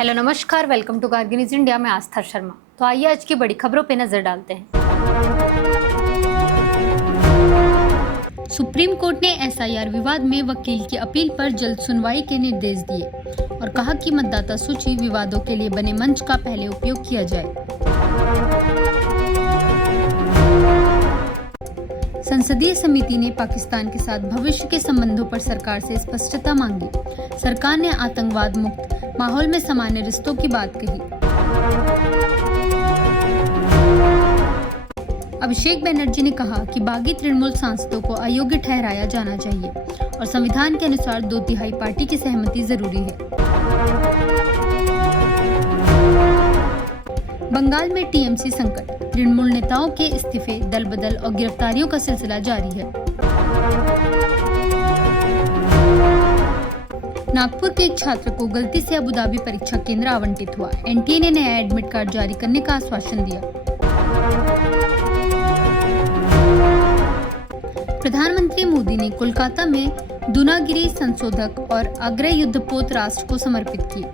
Hello नमस्कार, welcome to Kargil news India में आस्था शर्मा। तो आइए आज की बड़ी खबरों पे नजर डालते हैं। सुप्रीम कोर्ट ने एसआईआर विवाद में वकील की अपील पर जल्द सुनवाई के निर्देश दिए और कहा कि मतदाता सूची विवादों के लिए बने मंच का पहले उपयोग किया जाए। संसदीय समिति ने पाकिस्तान के साथ भविष्य के संबंधों पर सरकार से स्पष्टता मांगी। सरकार ने आतंकवाद मुक्त माहौल में सामान्य रिश्तों की बात कही। अभिषेक बनर्जी ने कहा कि बागी तृणमूल सांसदों को अयोग्य ठहराया जाना चाहिए और संविधान के अनुसार 2/3 पार्टी की सहमति जरूरी है। बंगाल में टीएमसी संकट, तृणमूल नेताओं के इस्तीफे, दल बदल और गिरफ्तारियों का सिलसिला जारी है। नागपुर के एक छात्र को गलती से अबू धाबी परीक्षा केंद्र आवंटित हुआ। एनटीए ने नया एडमिट कार्ड जारी करने का आश्वासन दिया। प्रधानमंत्री मोदी ने कोलकाता में दूनागिरी संशोधक और अग्रय युद्धपोत राष्ट्र को समर्पित किए।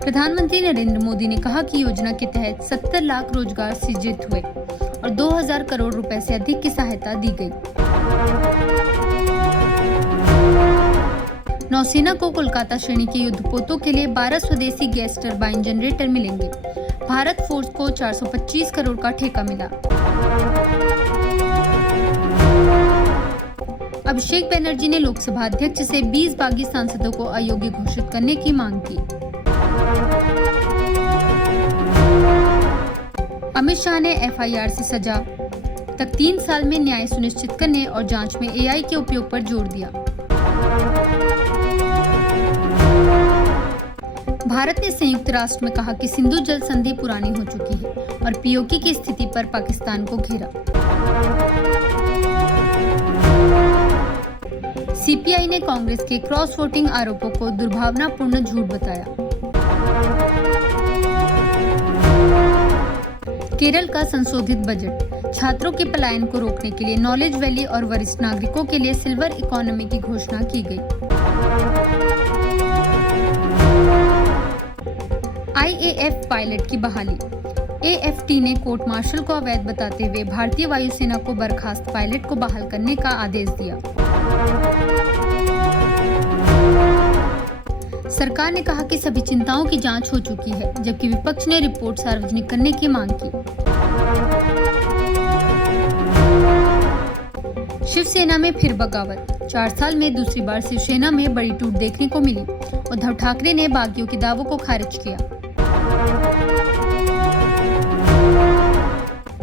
प्रधानमंत्री नरेंद्र मोदी ने कहा कि योजना के तहत 70 लाख रोजगार सृजित हुए और 2000 करोड़ रुपए से अधिक की सहायता दी गई। नौसेना को कोलकाता श्रेणी के युद्धपोतों के लिए 12 स्वदेशी गैस टरबाइन जनरेटर मिलेंगे। भारत फोर्स को 425 करोड़ का ठेका मिला। अभिषेक बनर्जी ने लोकसभा अध्यक्ष से 20 बागी सांसदों को अयोग्य घोषित करने की मांग की। अमित शाह ने एफआईआर से सजा तक 3 साल में न्याय सुनिश्चित करने और जांच में एआई के उपयोग पर जोर दिया। भारत ने संयुक्त राष्ट्र में कहा कि सिंधु जल संधि पुरानी हो चुकी है और पीओके की स्थिति पर पाकिस्तान को घेरा। सीपीआई ने कांग्रेस के क्रॉस वोटिंग आरोपों को दुर्भावनापूर्ण झूठ बताया। केरल का संशोधित बजट, छात्रों के पलायन को रोकने के लिए नॉलेज वैली और वरिष्ठ नागरिकों के लिए सिल्वर इकोनॉमी की घोषणा की गई। आईएएफ पायलट की बहाली, एएफटी ने कोर्ट मार्शल को अवैध बताते हुए भारतीय वायुसेना को बर्खास्त पायलट को बहाल करने का आदेश दिया। सरकार ने कहा कि सभी चिंताओं की जांच हो चुकी है, जबकि विपक्ष ने रिपोर्ट सार्वजनिक करने की मांग की। शिवसेना में फिर बगावत, 4 साल में दूसरी बार शिवसेना में बड़ी टूट देखने को मिली। उद्धव ठाकरे ने बागियों के दावों को खारिज किया।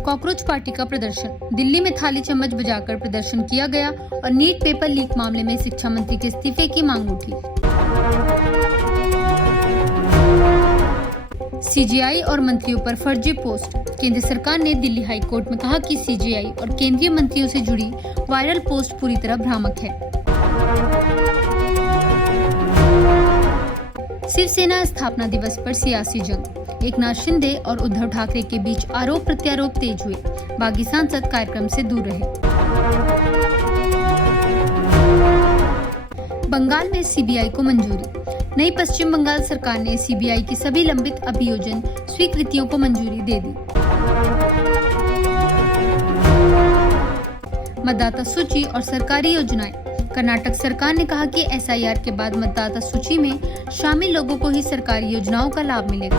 कॉकरोच पार्टी का प्रदर्शन, दिल्ली में थाली चम्मच बजाकर प्रदर्शन किया गया और नीट पेपर लीक मामले में शिक्षा मंत्री के इस्तीफे की मांग उठी। सीजेआई और मंत्रियों पर फर्जी पोस्ट, केंद्र सरकार ने दिल्ली हाई कोर्ट में कहा कि सीजेआई और केंद्रीय मंत्रियों से जुड़ी वायरल पोस्ट पूरी तरह भ्रामक है। शिवसेना स्थापना दिवस पर सियासी जंग, एकनाथ शिंदे और उद्धव ठाकरे के बीच आरोप प्रत्यारोप तेज हुए। बागी सांसद कार्यक्रम से दूर रहे। बंगाल में सीबीआई को मंजूरी, नई पश्चिम बंगाल सरकार ने सीबीआई की सभी लंबित अभियोजन स्वीकृतियों को मंजूरी दे दी। मतदाता सूची और सरकारी योजनाएं, कर्नाटक सरकार ने कहा कि एसआईआर के बाद मतदाता सूची में शामिल लोगों को ही सरकारी योजनाओं का लाभ मिलेगा।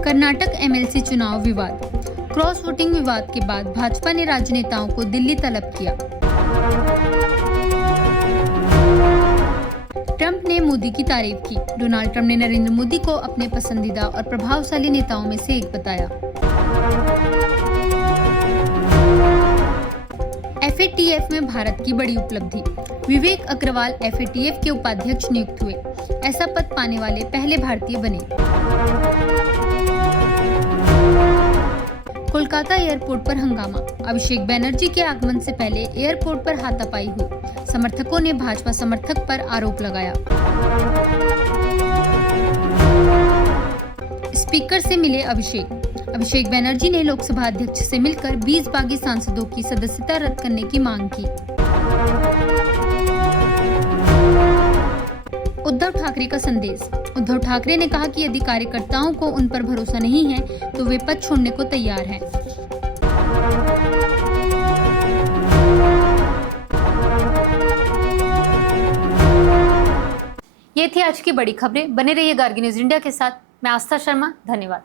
कर्नाटक एमएलसी चुनाव विवाद, क्रॉस वोटिंग विवाद के बाद भाजपा ने राजनेताओं को दिल्ली तलब किया। ट्रंप ने मोदी की तारीफ की। डोनाल्ड ट्रंप ने नरेंद्र मोदी को अपने पसंदीदा और प्रभावशाली नेताओं में से एक बताया। एफएटीएफ में भारत की बड़ी उपलब्धि, विवेक अग्रवाल एफएटीएफ के उपाध्यक्ष नियुक्त हुए। ऐसा पद पाने वाले पहले भारतीय बने। कोलकाता एयरपोर्ट पर हंगामा, अभिषेक बनर्जी के आगमन से पहले एयरपोर्ट पर हाथापाई हुई। समर्थकों ने भाजपा समर्थक पर आरोप लगाया। स्पीकर से मिले अभिषेक बनर्जी ने लोकसभा अध्यक्ष से मिलकर 20 बागी सांसदों की सदस्यता रद्द करने की मांग की। उद्धव ठाकरे का संदेश। उद्धव ठाकरे ने कहा कि यदि कार्यकर्ताओं को उन पर भरोसा नहीं है तो वे पद छोड़ने को तैयार हैं। ये थी आज की बड़ी खबरें। बने रहिए गार्गी न्यूज इंडिया के साथ। मैं आस्था शर्मा, धन्यवाद।